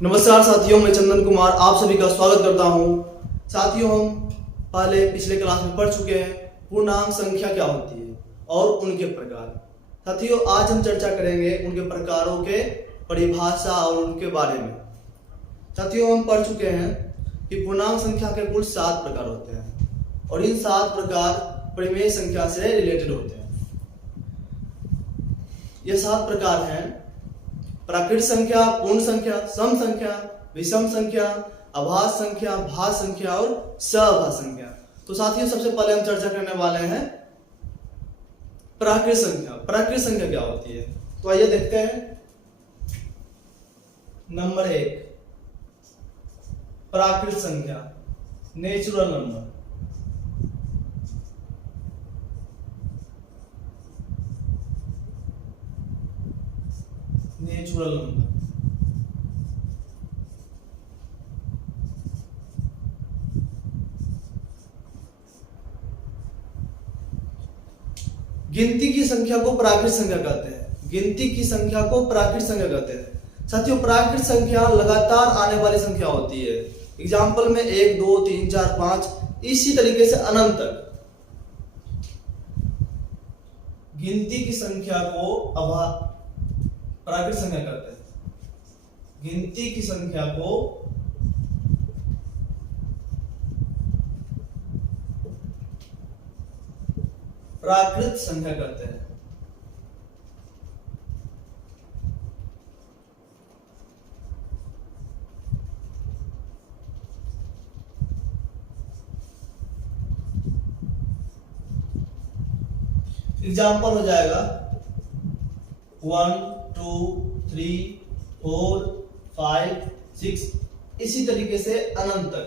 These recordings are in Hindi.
नमस्कार साथियों, मैं चंदन कुमार आप सभी का स्वागत करता हूं। साथियों, हम पिछले क्लास में पढ़ चुके हैं पूर्णांक संख्या क्या होती है और उनके प्रकार। साथियों, आज हम चर्चा करेंगे उनके प्रकारों के परिभाषा और उनके बारे में। साथियों, हम पढ़ चुके हैं कि पूर्णांक संख्या के कुल 7 प्रकार होते हैं और इन 7 प्रकार परिमेय संख्या से रिलेटेड होते हैं। ये 7 प्रकार हैं: प्राकृत संख्या, पूर्ण संख्या, सम संख्या, विषम संख्या, अभाज्य संख्या, भाज्य संख्या और सभाज्य संख्या। तो साथियों, सबसे पहले हम चर्चा करने वाले हैं प्राकृत संख्या। प्राकृत संख्या क्या होती है, तो आइए देखते हैं। नंबर 1, प्राकृत संख्या, नेचुरल नंबर। नेचुरल नंबर गिनती की संख्या को प्राकृत संख्या कहते हैं। गिनती की संख्या को प्राकृत संख्या कहते हैं। साथियों, प्राकृत संख्या लगातार आने वाली संख्या होती है। एग्जाम्पल में 1, 2, 3, 4, 5 इसी तरीके से अनंत तक। गिनती की संख्या को प्राकृत संख्या कहते हैं। गिनती की संख्या को प्राकृत संख्या कहते हैं। एग्जाम्पल हो जाएगा 1, 2, 3, 4, 5, 6 इसी तरीके से अनंत तक।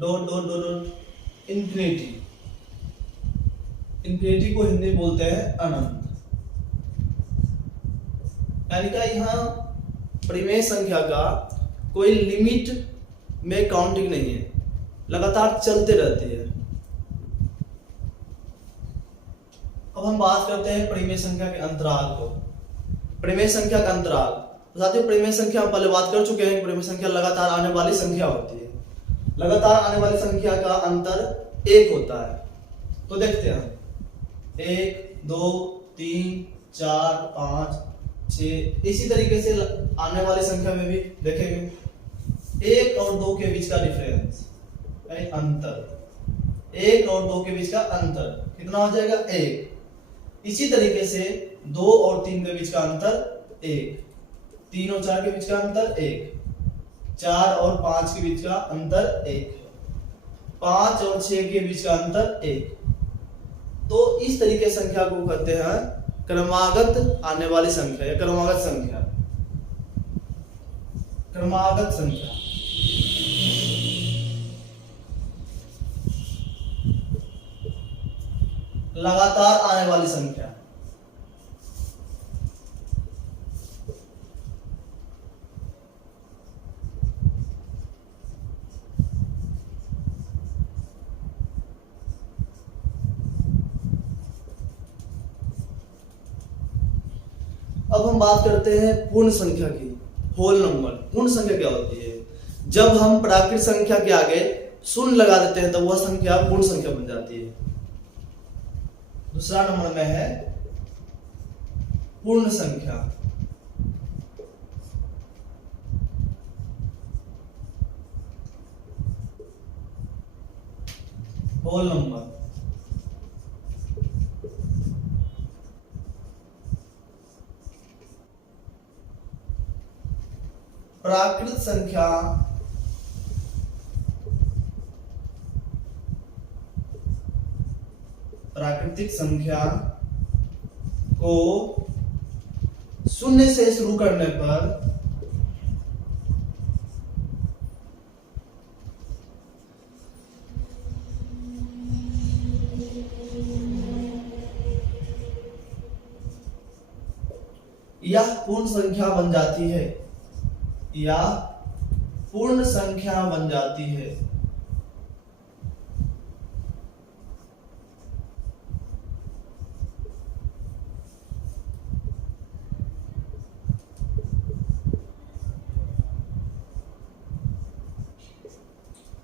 Dot dot dot dot infinity. Infinity को हिंदी बोलते हैं अनंत। यानी कि यहाँ परिमेय संख्या का कोई लिमिट में काउंटिंग नहीं है, लगातार चलते रहती है। अब हम बात करते हैं परिमेय संख्या के अंतराल को। परिमेय संख्या का अंतराल, तो साथियों, परिमेय संख्या हम पहले बात कर चुके हैं। परिमेय संख्या लगातार आने वाली संख्या होती है। लगातार आने वाली संख्या का अंतर 1 होता है। तो देखते हैं, 1, 2, 3, 4, 5, 6 इसी तरीके से आने वाली संख्या में भी देखेंगे 1 और 2 के बीच का डिफरेंस यानी अंतर। 1 और 2 के बीच का अंतर कितना हो जाएगा? 1। इसी तरीके से 2 और 3 के बीच का अंतर 1, 3 और 4 के बीच का अंतर 1, 4 और 5 के बीच का अंतर 1, 5 और 6 के बीच का अंतर 1। तो इस तरीके संख्या को कहते हैं क्रमागत आने वाली संख्या या क्रमागत संख्या। क्रमागत संख्या लगातार आने वाली संख्या। अब हम बात करते हैं पूर्ण संख्या की, होल नंबर। पूर्ण संख्या क्या होती है? जब हम प्राकृत संख्या के आगे शून्य लगा देते हैं तो वह संख्या पूर्ण संख्या बन जाती है। दूसरा नंबर में है पूर्ण संख्या। Whole number. प्राकृत संख्या प्राकृतिक संख्या को शून्य से शुरू करने पर यह पूर्ण संख्या बन जाती है। यह पूर्ण संख्या बन जाती है।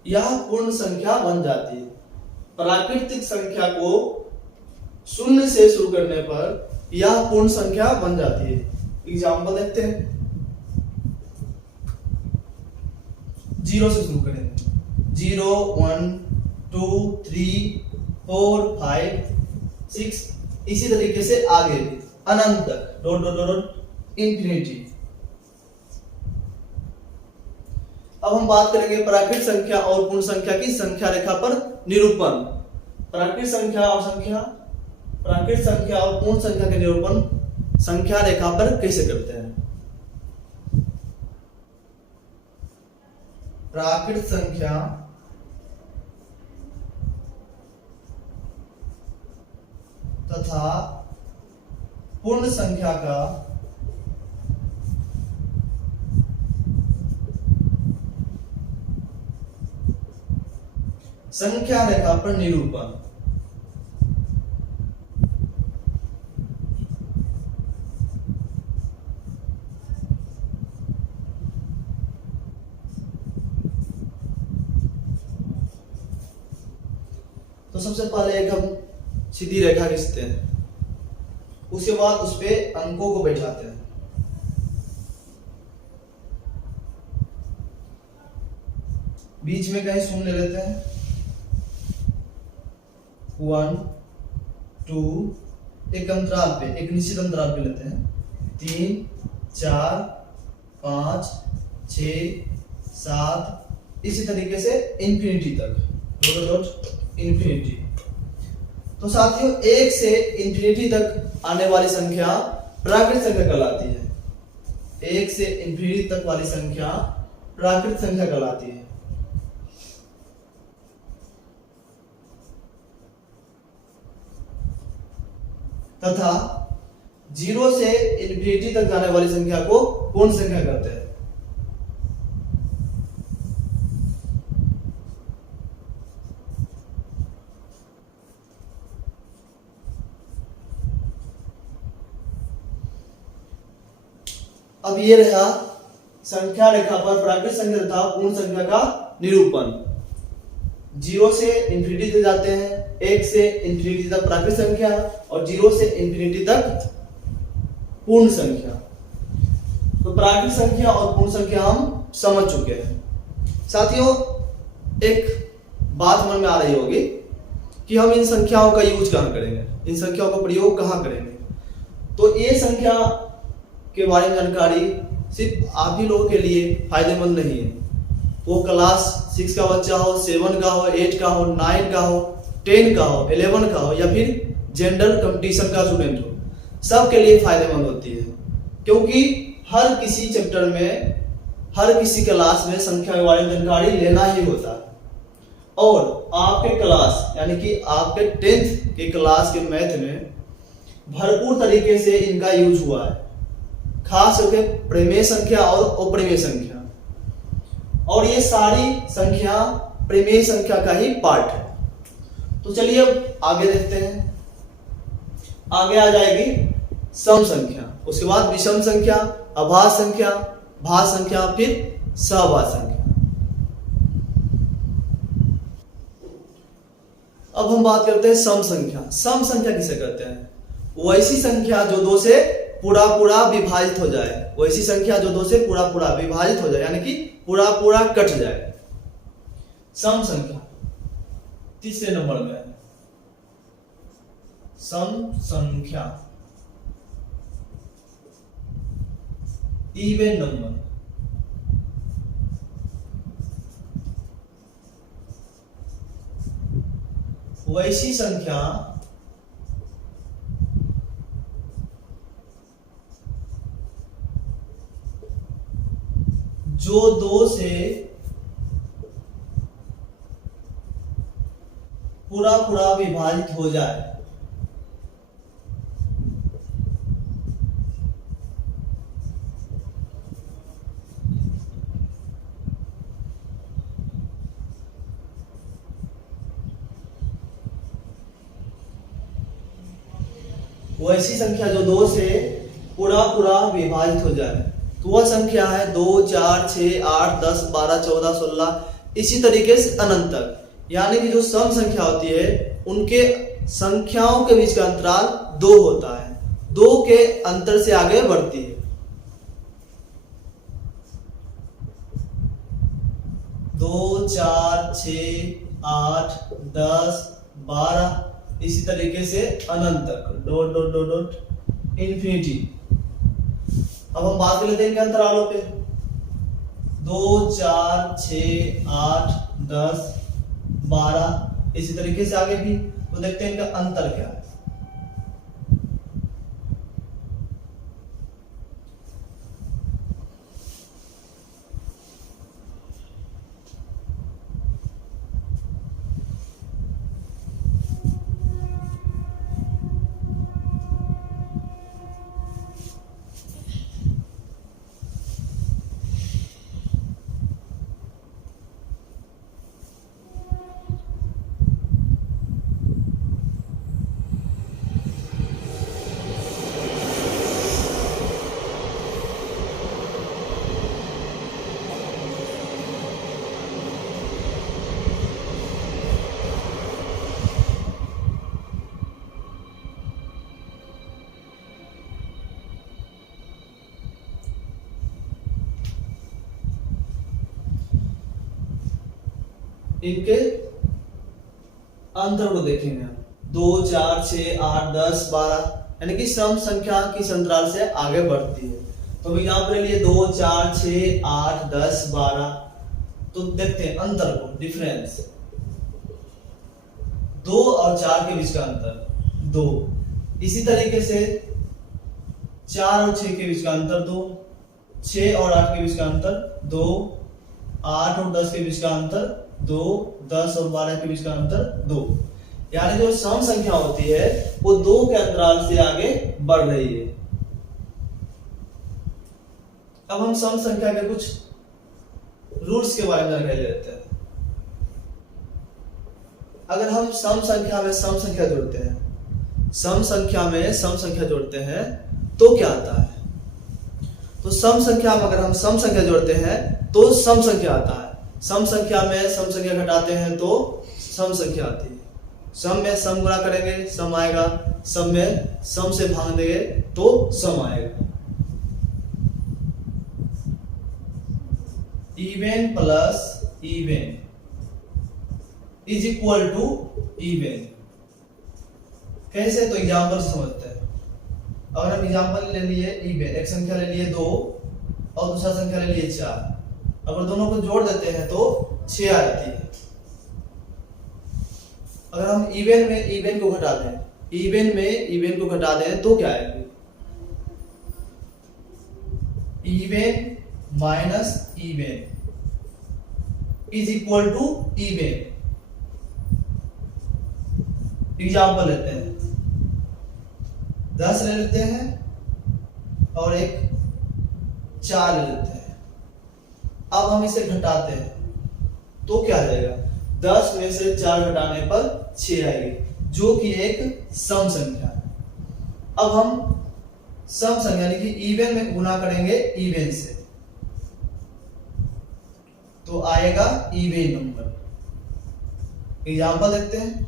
यह पूर्ण संख्या बन जाती है। प्राकृतिक संख्या को शून्य से शुरू करने पर यह पूर्ण संख्या बन जाती है। एग्जाम्पल देखते हैं, 0 से शुरू करेंगे, 0 1 2 3 4 5 6, इसी तरीके से आगे भी अनंत तक, डॉट डॉट डॉट इंफिनिटी। अब हम बात करेंगे प्राकृत संख्या और पूर्ण संख्या की संख्या रेखा पर निरूपण। प्राकृत संख्या और पूर्ण संख्या के निरूपण संख्या रेखा पर कैसे करते हैं। प्राकृत संख्या तथा पूर्ण संख्या का संख्या रेखा पर निरूपण। तो सबसे पहले एक हम सीधी रेखा खींचते हैं, उसके बाद उस पे अंकों को बैठाते हैं। बीच में कहीं शून्य ले लेते हैं, 1 2, एक अंतराल पे, एक निश्चित अंतराल पे लेते हैं, 3 4 5 6 7, इसी तरीके से इंफिनिटी तक, डॉट डॉट इंफिनिटी। तो साथियों, 1 से इंफिनिटी तक आने वाली संख्या प्राकृत संख्या कहलाती है। 1 से इंफिनिटी तक वाली संख्या प्राकृत संख्या कहलाती है। तथा 0 से इंफिनिटी तक जाने वाली संख्या को पूर्ण संख्या कहते हैं। अब ये रहा संख्या रेखा पर प्राकृत संख्या तथा पूर्ण संख्या का निरूपण। 0 से इंफिनिटी तक जाते हैं, 1 से इंफिनिटी तक प्राकृत संख्या और 0 से इंफिनिटी तक पूर्ण संख्या। तो प्राकृत संख्या और पूर्ण संख्या हम समझ चुके हैं। साथियों, एक बात मन में आ रही होगी कि हम इन संख्याओं का यूज कहाँ करेंगे, इन संख्याओं का प्रयोग कहाँ करेंगे। तो ये संख्या के बारे में जानकारी सिर्फ आप ही लोगों के लिए फायदेमंद नहीं है। वो क्लास 6 का बच्चा हो, 7 का हो, 8 का हो, 9 का हो, 10 का हो, 11 का हो या फिर जेंडर कंपटीशन का स्टूडेंट हो, सबके लिए फायदेमंद होती है। क्योंकि हर किसी चैप्टर में, हर किसी क्लास में संख्या के बारे में जानकारी लेना ही होता है। और आपके क्लास यानी कि आपके 10th के क्लास के मैथ में भरपूर तरीके से इनका यूज हुआ है, खास करके प्रमेय संख्या और अप्रमेय संख्या। और ये सारी संख्या प्रमेय संख्या का ही पार्ट है। तो चलिए अब आगे देखते हैं। आगे आ जाएगी सम संख्या, उसके बाद विषम संख्या, अभाज्य संख्या, भाज्य संख्या, फिर सहभाज्य संख्या। अब हम बात करते हैं सम संख्या। सम संख्या किसे कहते हैं? वैसी संख्या जो 2 से पूरा पूरा विभाजित हो जाए, वैसी संख्या जो 2 से पूरा पूरा विभाजित हो जाए, यानी कि पूरा पूरा कट जाए। सम संख्या तीसरे नंबर में है। सम संख्या इवन नंबर। वैसी संख्या जो 2 से पूरा पूरा विभाजित हो जाए। वैसी संख्या जो 2 से पूरा पूरा विभाजित हो जाए, तो वह संख्या है 2 4 6 8 10 12 14 16 इसी तरीके से अनंत तक, यानी कि जो सम संख्या होती है उनके संख्याओं के बीच का अंतराल 2 होता है, 2 के अंतर से आगे बढ़ती है। 2, 4, 6, 8, 10, 12 इसी तरीके से अनंत तक, dot dot dot dot infinity. अब हम बात कर लेते हैं इनके अंतरालों पे। 2, 4, 6, 8, 10, 12 इसी तरीके से आगे भी। तो देखते हैं इनका अंतर क्या है। इनके अंतर को देखेंगे हम। 2, 4, 6, 8, 10, 12 यानी कि सम संख्या किस अंतराल से आगे बढ़ती है। तो यहाँ पर लिए 2, 4, 6, 8, 10, 12। तो देखते हैं अंतर को, डिफरेंस। 2 और 4 के बीच का अंतर 2। इसी तरीके से 4 और 6 के बीच का अंतर 2, 6 और 8 के बीच का अंतर 2, 8 और 10 के बीच का अंतर 2, 10 और 12 के बीच का अंतर 2। यानी जो सम संख्या होती है वो 2 के अंतराल से आगे बढ़ रही है। अब हम सम संख्या के कुछ रूल्स के बारे में जानकारी लेते हैं। अगर हम सम संख्या में सम संख्या जोड़ते हैं, सम संख्या में सम संख्या जोड़ते हैं तो क्या आता है? तो सम संख्या में अगर हम सम संख्या जोड़ते हैं तो सम संख्या आता है। सम संख्या में सम संख्या घटाते हैं तो सम संख्या आती है। सम में सम गुणा करेंगे सम आएगा, सम में सम से भाग देंगे तो सम आएगा। Even plus even is equal to even. कैसे? तो एग्जाम्पल से समझते हैं। अगर हम एग्जाम्पल ले लिए इवन, एक संख्या ले लिए 2 और दूसरा संख्या ले लिए 4, अगर दोनों को जोड़ देते हैं तो 6 आ जाती है। अगर हम इवन में इवन को घटा दें, इवन में इवन को घटा दें तो क्या आएगी? Even minus even is equal to even. Example लेते हैं, 10 ले लेते हैं और एक 4 ले लेते हैं। अब हम इसे घटाते हैं तो क्या आ जाएगा? 10 में से 4 घटाने पर 6 आएगी, जो कि एक सम संख्या है। अब हम सम संख्या यानी कि इवन में गुना करेंगे इवन से तो आएगा इवन नंबर। एग्जाम्पल देखते हैं,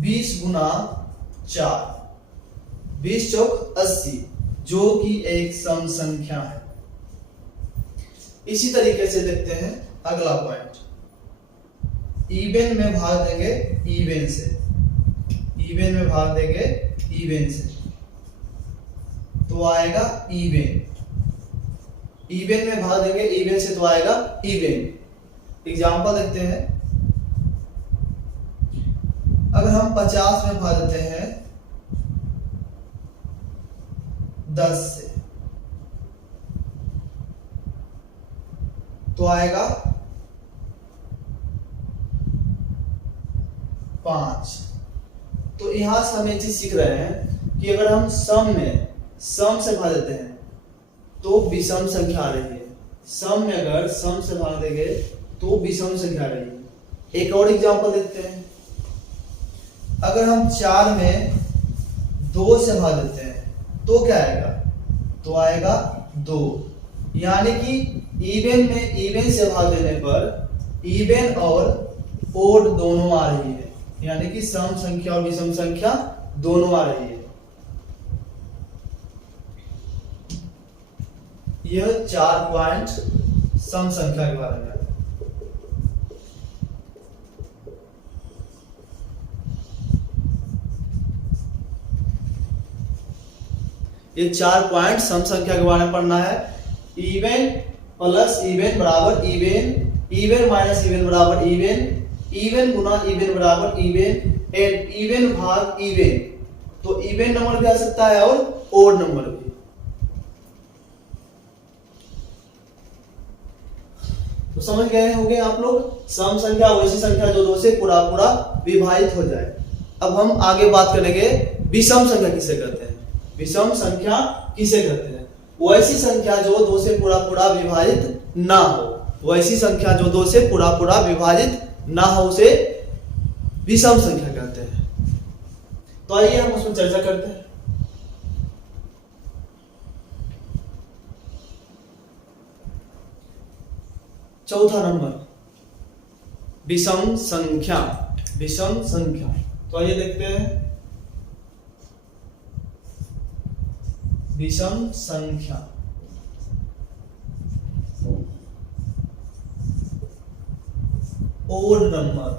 बीस गुना 4, 20 चौक 80, जो कि एक सम संख्या है। इसी तरीके से देखते हैं अगला पॉइंट, इवन में भाग देंगे इवन से, इवन में भाग देंगे इवन से तो आएगा इवन। इवन में भाग देंगे इवन से तो आएगा इवन। एग्जाम्पल देखते हैं, अगर हम 50 में भाग देते हैं 10 से तो आएगा 5। तो यहां से हम एक चीज सीख रहे हैं कि अगर हम सम में सम से भाग देते हैं तो विषम संख्या आ रही है। सम में अगर सम से भाग देंगे तो विषम संख्या आ रही है। एक और एग्जांपल देखते हैं, अगर हम 4 में 2 से भाग देते हैं तो क्या आएगा, तो आएगा 2। यानी कि इवन से भाग देने पर इवन और ओड दोनों आ रही है, यानी कि सम संख्या और विषम संख्या दोनों आ रही है। यह 4 पॉइंट सम संख्या के बारे में। ये 4 पॉइंट सम संख्या के बारे में पढ़ना है। इवन प्लस इवन बराबर इवन, इवन माइनस इवन बराबर इवन, इवन गुना इवन बराबर इवन, एंड इवन भाग इवन। तो इवन नंबर भी आ सकता है और ओड नंबर भी। तो समझ गए होंगे आप लोग, सम संख्या वैसी संख्या जो 2 से पूरा पूरा विभाजित हो जाए। अब हम आगे बात करेंगे विषम संख्या किसे कहते हैं। विषम संख्या किसे कहते हैं, वैसी संख्या जो 2 से पूरा पूरा विभाजित ना हो। वैसी संख्या जो 2 से पूरा पूरा विभाजित ना हो उसे विषम संख्या कहते हैं। तो आइए हम उसमें चर्चा करते हैं। चौथा नंबर विषम संख्या। विषम संख्या, तो आइए देखते हैं विषम संख्या। Odd number.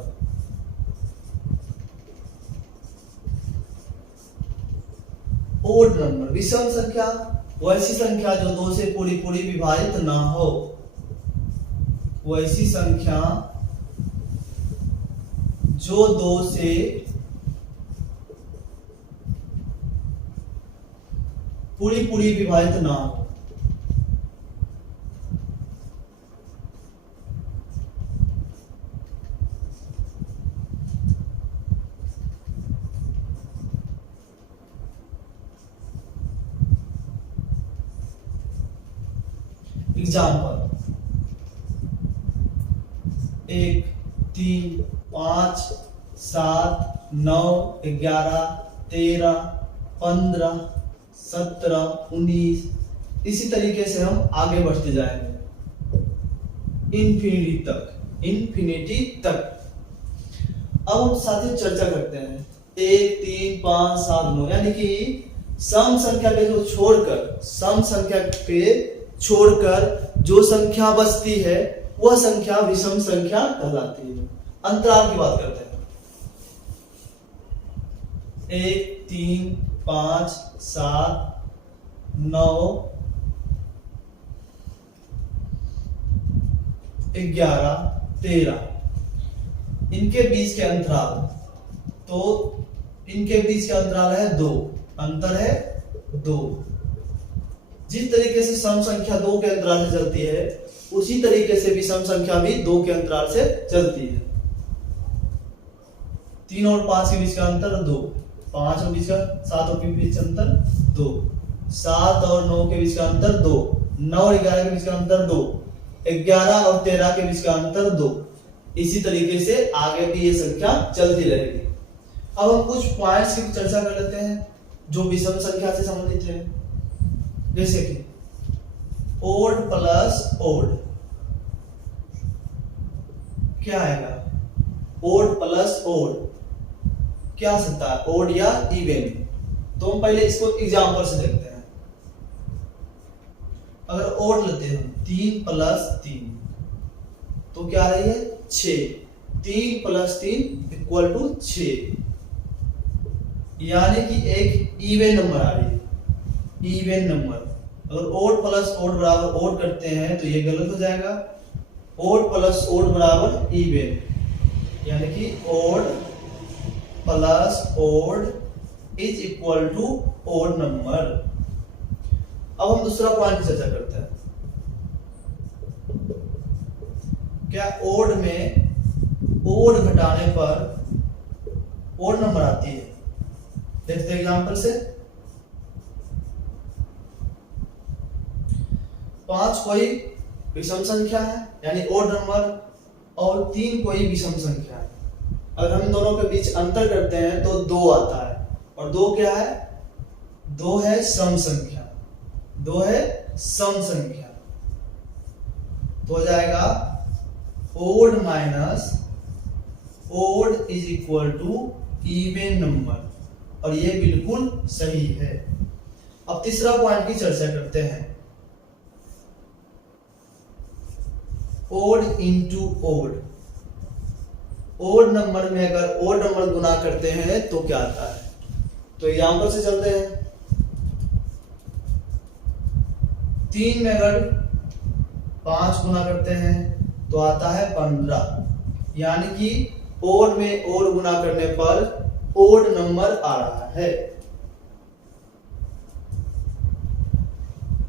ओड नंबर विषम संख्या वैसी संख्या जो 2 से पूरी पूरी विभाजित ना हो। वैसी संख्या जो 2 से पूरी पूरी विभाजित ना हो। एग्जाम्पल 1, 3, 5, 7, 9, 11, 13, 15, 17, 19, इसी तरीके से हम आगे बढ़ते जाएंगे इन्फिनिटी तक। अब हम साथ ही चर्चा करते हैं 1, 3, 5, 7, 9, यानी कि सम संख्या पे जो छोड़कर जो संख्या बचती है वह संख्या विषम संख्या कहलाती है। अंतराल की बात करते हैं 1, 3, 5, 7, 9, 11, 13, इनके बीच के अंतराल, तो इनके बीच का अंतराल है 2, अंतर है 2। जिस तरीके से सम संख्या 2 के अंतराल से चलती है उसी तरीके से विषम संख्या भी 2 के अंतराल से चलती है। 3 और 5 के बीच का अंतर 2, 5 और बीच का 7 और के बीच अंतर 2, 7 और 9 के बीच का अंतर 2, 9 और 11 के बीच का अंतर 2, 11 और 13 के बीच का अंतर 2। इसी तरीके से आगे भी ये संख्या चलती रहेगी। अब हम कुछ पॉइंट्स की चर्चा कर लेते हैं जो विषम संख्या से संबंधित है। जैसे कि ओड प्लस ओड, क्या आएगा, ओड प्लस ओड क्या आ सकता है, ओड या इवन। तो हम पहले इसको एग्जांपल से देखते हैं। अगर ओड लेते हैं 3 प्लस 3 तो क्या आ रही है 6, 3 प्लस 3 इक्वल टू 6, यानी कि एक इवन नंबर आ रही है, इवन नंबर। अगर ओड प्लस ओड बराबर ओड करते हैं तो ये गलत हो जाएगा। ओड प्लस ओड बराबर इवन, यानी कि odd plus odd is equal to odd number. अब हम दूसरा पॉइंट चर्चा करते हैं। क्या ओड में ओड घटाने पर ओड नंबर आती है? देखते हैं एग्जांपल से। 5 कोई विषम संख्या है यानी ओड नंबर, और 3 कोई विषम संख्या है। अगर हम दोनों के बीच अंतर करते हैं तो 2 आता है, और 2 क्या है, दो है सम संख्या, दो है सम संख्या, तो हो जाएगा odd minus odd is equal to even number, और ये बिल्कुल सही है। अब तीसरा पॉइंट की चर्चा करते हैं, odd into odd. Odd number में अगर ओड नंबर गुना करते हैं तो क्या आता है, तो एग्जाम्पल से चलते हैं। 3 में अगर 5 गुना करते हैं तो आता है 15, यानी कि ओड में ओड गुना करने पर ओड नंबर आ रहा है।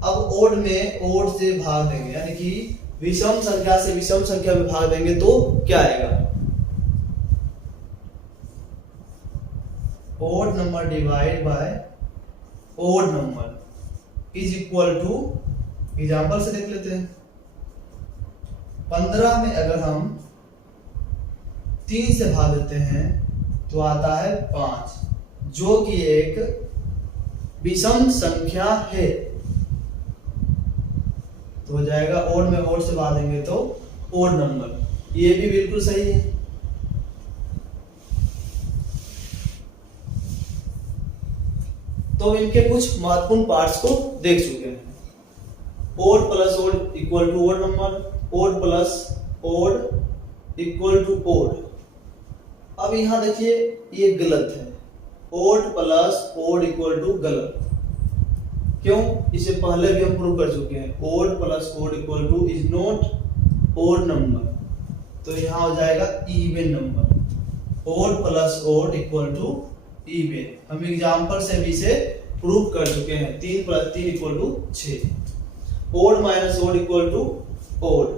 अब ओड में ओड से भाग देंगे, यानी कि विषम संख्या से विषम संख्या में भाग देंगे तो क्या आएगा, odd number divide by odd number is equal to, example से देख लेते हैं। 15 में अगर हम 3 से भाग देते हैं तो आता है 5, जो कि एक विषम संख्या है, तो हो जाएगा ओड में ओड से भाग देंगे तो ओड नंबर, ये भी बिल्कुल सही है। तो इनके कुछ महत्वपूर्ण पार्ट्स को देख चुके हैं। Odd plus odd equal to odd number, odd plus odd equal to odd. अब यहां देखिए ये गलत है, odd plus odd equal to गलत। क्यों, इसे पहले भी हम प्रूव कर चुके हैं। Odd plus odd equal to is not odd number, तो यहां हो जाएगा even number. Odd plus odd equal to even, हम एग्जांपल से भी इसे प्रूव कर चुके हैं। 3 plus 3 equal to 6। Odd minus odd equal to odd,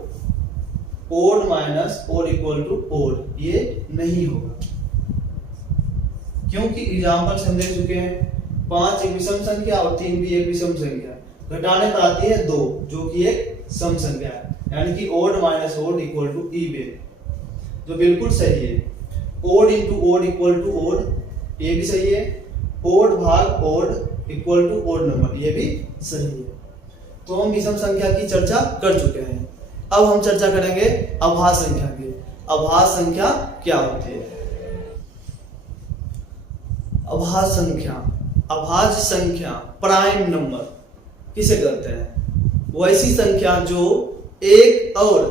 odd minus odd equal to odd, ये नहीं होगा, क्योंकि एग्जांपल से हम देख चुके हैं 5 एक विषम संख्या और 3 भी एक विषम संख्या, घटाने पर आती है 2, जो कि एक सम संख्या है, यानी कि odd minus odd equal to even, जो बिल्कुल सही है। Odd into odd equal to odd, ये भी सही है। ओड भाग odd equal to odd number, ये भी सही है। तो हम विषम संख्या की चर्चा कर चुके हैं। अब हम चर्चा करेंगे अभाज्य संख्या की। अभाज्य संख्या क्या होती है? अभाज्य संख्या, अभाज्य संख्या प्राइम नंबर किसे कहते हैं? वो ऐसी संख्या जो एक और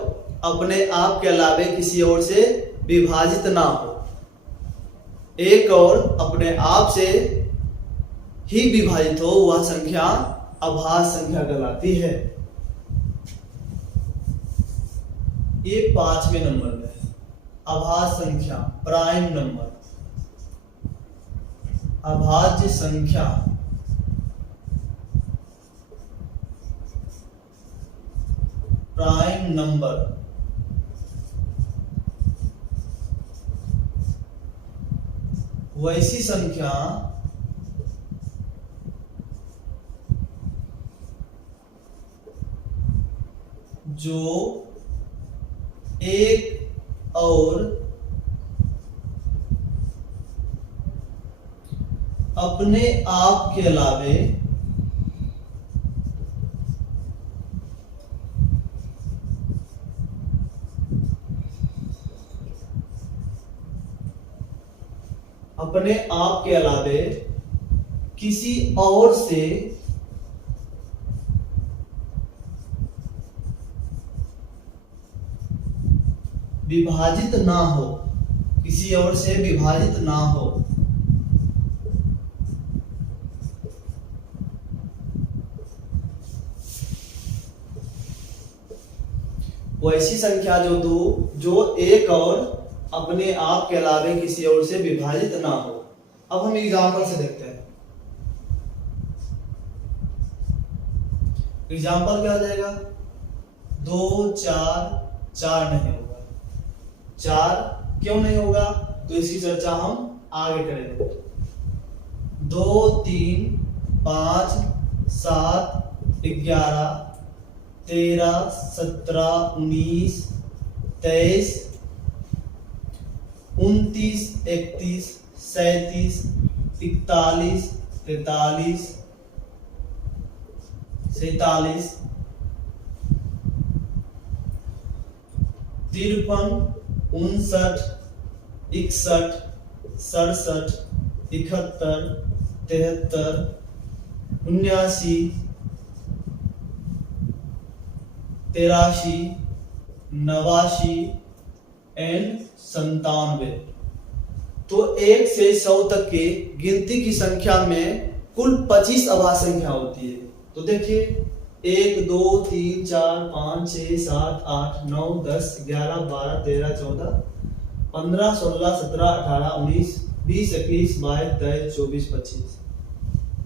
अपने आप के अलावे किसी और से विभाजित ना हो, एक और अपने आप से ही विभाजित हो, वह संख्या अभाज्य संख्या कहलाती है। ये 5वें नंबर में अभाज्य संख्या प्राइम नंबर, अभाज्य संख्या प्राइम नंबर वैसी संख्या जो एक और अपने आप के अलावे अपने आप के अलावे किसी और से विभाजित ना हो, किसी और से विभाजित ना हो, वैसी संख्या जो एक और अपने आप के अलावे किसी और से विभाजित ना हो। अब हम एग्जाम्पल से देखते हैं। एग्जाम्पल क्या हो जाएगा? 2 4 4 नहीं होगा। 4 क्यों नहीं होगा, तो इसकी चर्चा हम आगे करेंगे। 2 3 5 7 11 13 17 19 23 29 31 37 41 43 47, 53, 59, 61, 67, 71, 73, 79, 83, 89 एंड 97। तो 1 से 100 तक के गिनती की संख्या में कुल 25 अभाज्य संख्या होती है। तो देखिए 1 2 3 4 5 6 7 8 9 10 11 12 13 14 15 16 17 18 19 20 21 22 23 24 25।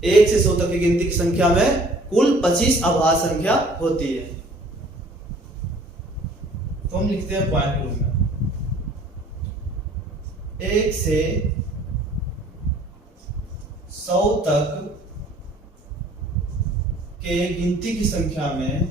1 से 100 तक की गिनती की संख्या में कुल 25 अभाज्य संख्या होती है। तो हम लिखते हैं पॉइंट रूप में 1 से 100 तक के गिनती की संख्या में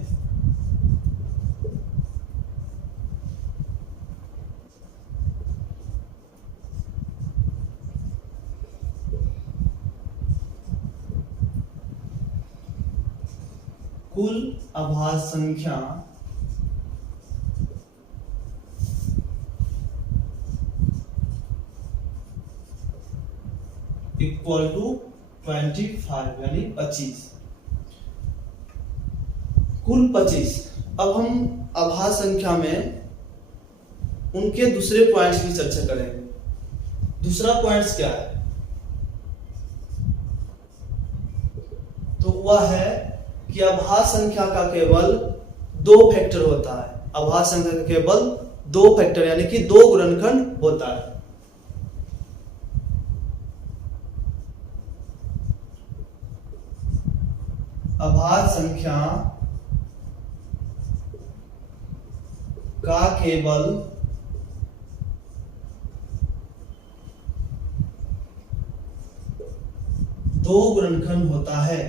कुल अभाज्य संख्या इक्वल टू 25 यानी 25। कुल 25। अब हम अभाज्य संख्या में उनके दूसरे पॉइंट्स की चर्चा करेंगे। दूसरा पॉइंट्स क्या है? तो वह है कि अभाज्य संख्या का केवल 2 फैक्टर होता है। अभाज्य संख्या का केवल 2 फैक्टर यानी कि 2 गुणनखंड होता है। अभाज्य संख्या का केवल 2 गुणनखंड होता है।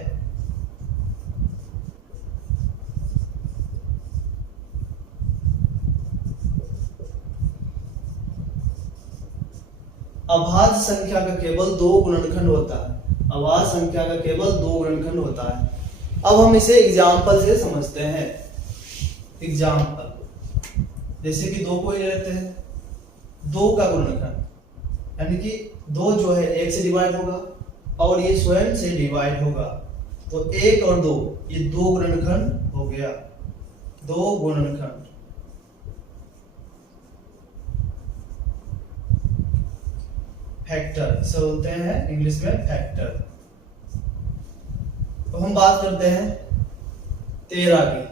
अभाज्य संख्या का केवल 2 गुणनखंड होता है। अभाज्य संख्या का केवल 2 गुणनखंड होता है। अब हम इसे एग्जाम्पल से समझते हैं। एग्जाम्पल जैसे कि 2 को ही लेते हैं। 2 का गुणनखंड यानी कि 2 जो है 1 से डिवाइड होगा और ये स्वयं से डिवाइड होगा। तो 1 और 2 ये 2 गुणनखंड हो गया। 2 गुणनखंड। फैक्टर इसे बोलते हैं इंग्लिश में फैक्टर। तो हम बात करते हैं 13 की।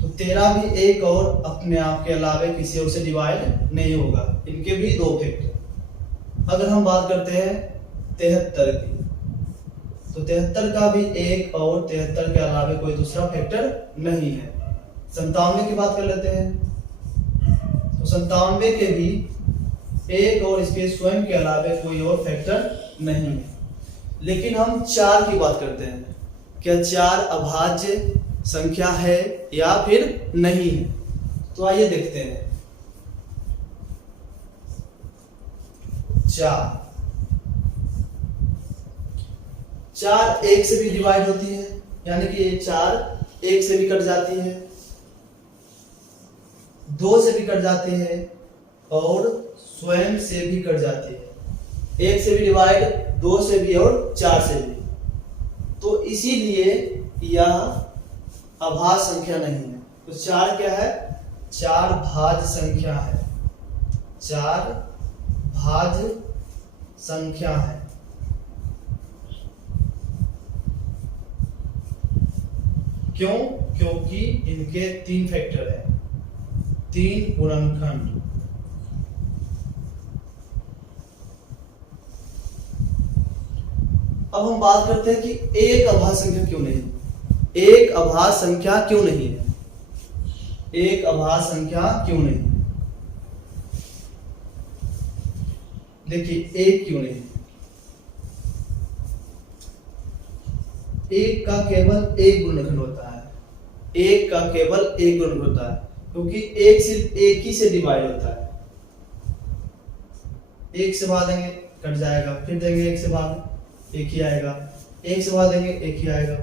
तो 13 भी 1 और अपने आप के अलावे किसी और से डिवाइड नहीं होगा। इनके भी 2 फैक्टर। अगर हम बात करते हैं 73 की, तो 73 का भी 1 और 73 के अलावे कोई दूसरा फैक्टर नहीं है। 97 की बात कर लेते हैं। तो 97 के भी 1 और इसके स्वयं के अलावे कोई और फैक्टर नहीं है। लेकिन हम 4 की बात करते हैं। क्या 4 अभाज्य संख्या है या फिर नहीं है? तो आइए देखते हैं। 4 1 से भी डिवाइड होती है यानी कि ये 4 1 से भी कट जाती है, 2 से भी कट जाती है और स्वयं से भी कट जाती है। 1 से भी डिवाइड, 2 से भी और 4 से भी। तो इसीलिए यह अभाज्य संख्या नहीं है। तो 4 क्या है? 4 भाज्य संख्या है। 4 भाज्य संख्या है। क्यों? क्योंकि इनके 3 फैक्टर हैं, 3 गुणनखंड। अब हम बात करते हैं कि एक अभाज्य संख्या क्यों नहीं? एक अभाज्य संख्या क्यों नहीं है? एक अभाज्य संख्या क्यों नहीं? देखिए एक क्यों नहीं? एक का केवल एक गुणनखंड होता है। एक का केवल एक गुणनखंड होता है क्योंकि एक सिर्फ एक ही से डिवाइड होता है। एक से भाग देंगे कट जाएगा, फिर देंगे एक से भाग एक ही आएगा, एक से भाग देंगे एक ही आएगा,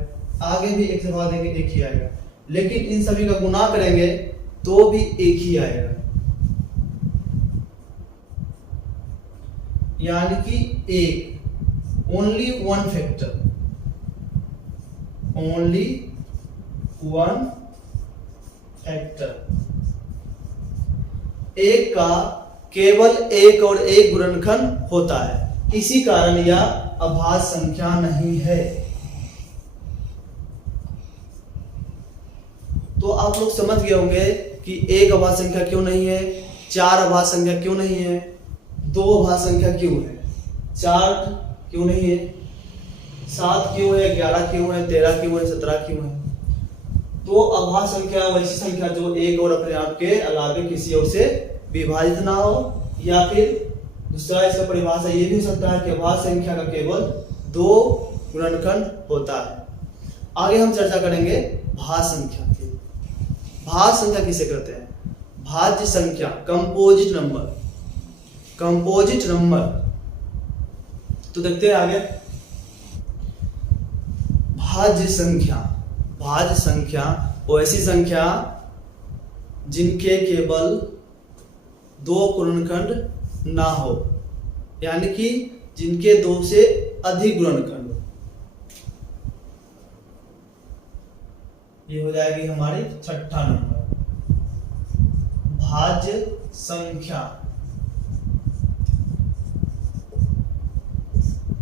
आगे भी एक से भाग देंगे एक ही आएगा, लेकिन इन सभी का गुना करेंगे तो भी एक ही आएगा, यानी कि एक, only one factor, only one factor. एक का केवल एक और एक गुणनखंड होता है, इसी कारण यह अभाज्य संख्या नहीं है। तो आप लोग समझ गए होंगे कि एक अभाज्य संख्या क्यों नहीं है, चार अभाज्य संख्या क्यों नहीं है, दो अभाज्य संख्या क्यों है, चार क्यों नहीं है, 7 क्यों है, 11 क्यों है, 13 क्यों है, 17 क्यों है। तो अभाज्य संख्या वैसी संख्या जो एक और अपने आप के अलावे किसी और से विभाजित ना हो, या फिर दूसरा इसका परिभाषा ये भी हो सकता है कि अभाज्य संख्या का केवल 2 गुणनखंड होता है। आगे हम चर्चा करेंगे भाज्य संख्या की। भाज्य संख्या किसे कहते हैं? भाज्य संख्या, कंपोजिट नंबर, कंपोजिट नंबर। तो देखते हैं आगे। भाज्य संख्या, भाज्य संख्या वो ऐसी संख्या जिनके केवल 2 गुणनखंड ना हो, यानी कि जिनके 2 से अधिक गुणनखंड हो। ये हो जाएगी हमारी छठा नंबर, भाज्य संख्या,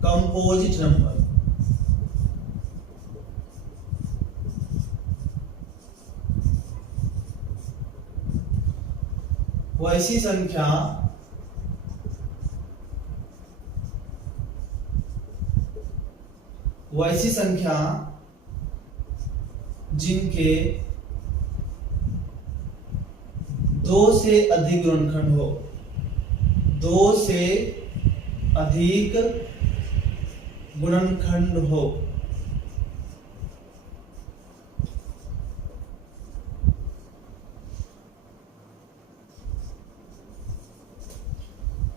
कंपोजिट नंबर। वैसी संख्या जिनके 2 से अधिक गुणनखंड हो, 2 से अधिक गुणनखंड हो।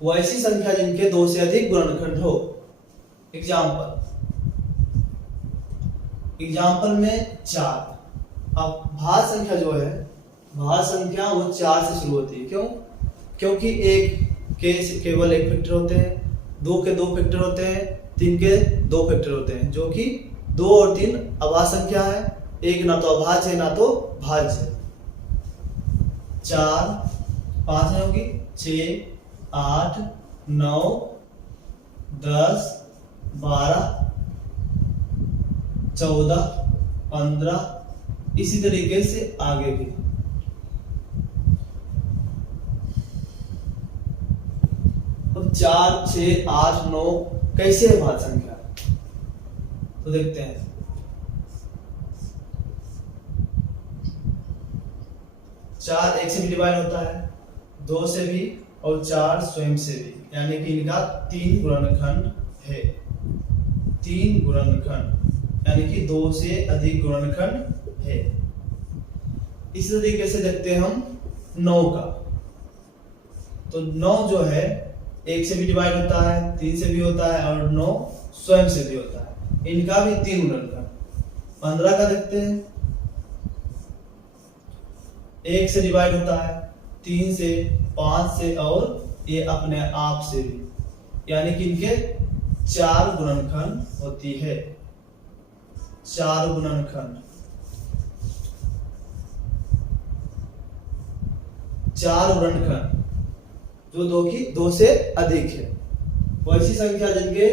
वैसी संख्या जिनके 2 से अधिक गुणनखंड हो। एग्जाम्पल में 4। अब भाज्य संख्या जो है, भाज्य संख्या वो 4 से शुरू होती है। क्यों? क्योंकि एक के केवल एक फैक्टर होते हैं, 2 के 2 फैक्टर होते हैं, 3 के 2 फैक्टर होते हैं, जो कि 2 और 3 अभाज्य संख्या है। एक ना तो अभाज्य है ना तो भाज्य है। 4 5 होगी, 6 8 9 10 12 14 15, इसी तरीके से आगे भी। अब 4 6 8 9 कैसे है भाज्य संख्या, तो देखते हैं। 4 1 से भी डिवाइड होता है, 2 से भी और 4 स्वयं से भी, यानी कि इनका 3 गुणनखंड है। 3 गुणनखंड यानी कि 2 से अधिक गुणनखंड है। इसी तरीके से देखते हैं हम 9 का। तो 9 जो है 1 से भी डिवाइड होता है, 3 से भी होता है और 9 स्वयं से भी होता है। इनका भी 3 गुणनखंड। 15 का देखते हैं। 1 से डिवाइड होता है, 3 से, 5 से और ये अपने आप से भी, यानी कि इनके 4 गुणनखंड होती है। 4 गुणनखंड, 4 गुणनखंड जो 2 से अधिक है। वैसी संख्या जिनके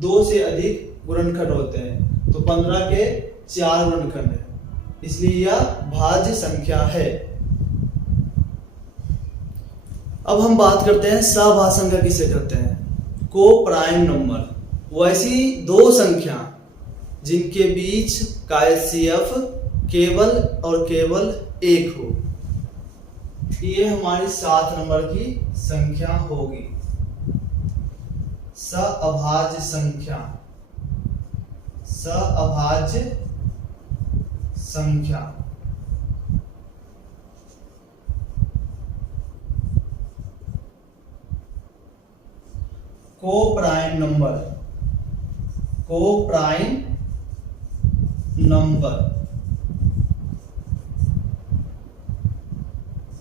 2 से अधिक गुणनखंड होते हैं, तो 15 के 4 गुणनखंड है, इसलिए यह भाज्य संख्या है। अब हम बात करते हैं सहभाज्य संख्या किसे कहते हैं? को प्राइम नंबर। वैसी 2 संख्या जिनके बीच का HCF केवल और केवल 1 हो, ये हमारी 7 नंबर की संख्या होगी, सहअभाज्य संख्या। सहअभाज्य संख्या को प्राइम नंबर, को प्राइम नंबर।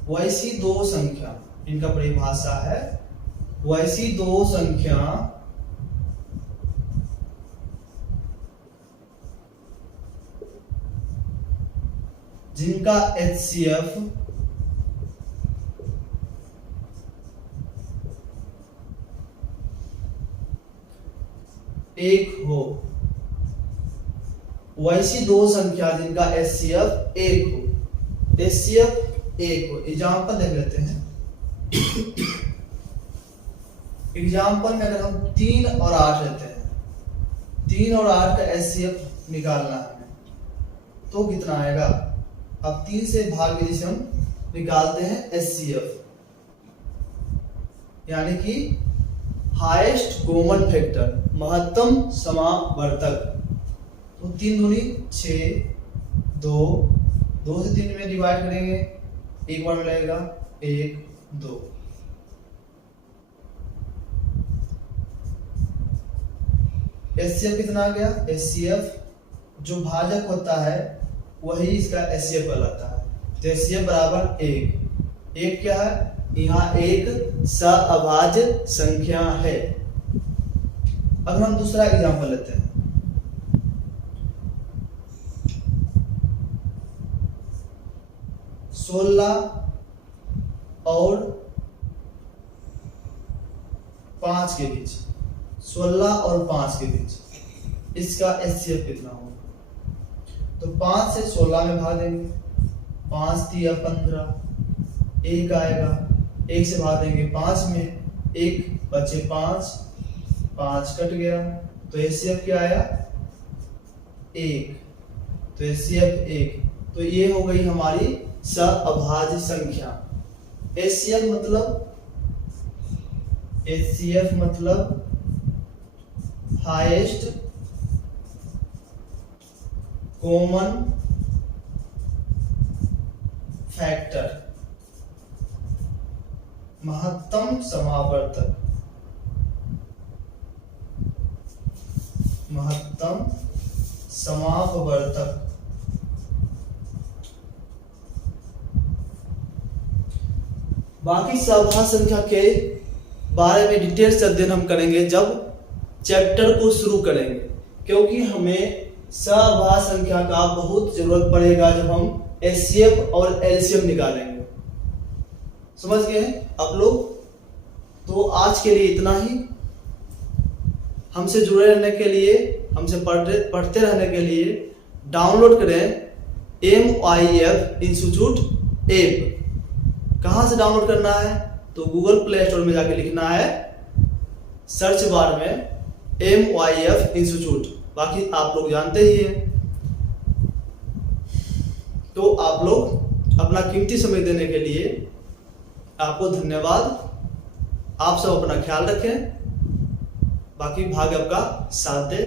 वैसी दो संख्या, इनका परिभाषा है वैसी दो संख्या जिनका HCF एक हो। वैसी दो संख्या जिनका HCF एक हो। HCF एक हो। एग्जाम्पल देख लेते हैं। एग्जाम्पल में अगर हम 3 और 8 लेते हैं, 3 और 8 का HCF निकालना है तो कितना आएगा। अब 3 से भाग विधि से हम निकालते हैं HCF, यानी कि हाईएस्ट कॉमन फैक्टर, महत्तम समावर्तक। तो 3 दूनी 6, 2 से 3 में डिवाइड करेंगे, एक बार मिलेगा 1, 2। HCF कितना आ गया। HCF जो भाजक होता है वही इसका HCF कहलाता है। तो HCF बराबर 1। एक क्या है, यहाँ एक सअभाज्य संख्या है। अब हम दूसरा एग्जांपल लेते हैं। सोलह और 5 के बीच, 16 और 5 के बीच इसका HCF कितना होगा। तो 5 से 16 में भाग देंगे, 5 दिया 15, 1 आएगा, 1 से भाग देंगे 5 में, 1 बचे 5, 5 कट गया, तो HCF क्या आया 1। तो HCF 1। तो ये हो गई हमारी सअभाज्य संख्या। HCF मतलब हाईएस्ट कॉमन फैक्टर, महत्तम समावर्तक, महत्तम समापवर्तक। बाकी सअभाज्य संख्या के बारे में डिटेल से अध्ययन हम करेंगे जब चैप्टर को शुरू करेंगे, क्योंकि हमें सअभाज्य संख्या का बहुत जरूरत पड़ेगा जब हम HCF और LCM निकालेंगे। समझ गए आप लोग। तो आज के लिए इतना ही। हमसे जुड़े रहने के लिए, हमसे पढ़ते रहने के लिए डाउनलोड करें MYF इंस्टीट्यूट ऐप। कहां से डाउनलोड करना है, तो गूगल प्ले स्टोर में जाके लिखना है सर्च बार में MYF इंस्टीट्यूट। बाकी आप लोग जानते ही हैं। तो आप लोग अपना कीमती समय देने के लिए आपको धन्यवाद। आप सब अपना ख्याल रखें। बाकी भाग्य आपका साथ दे।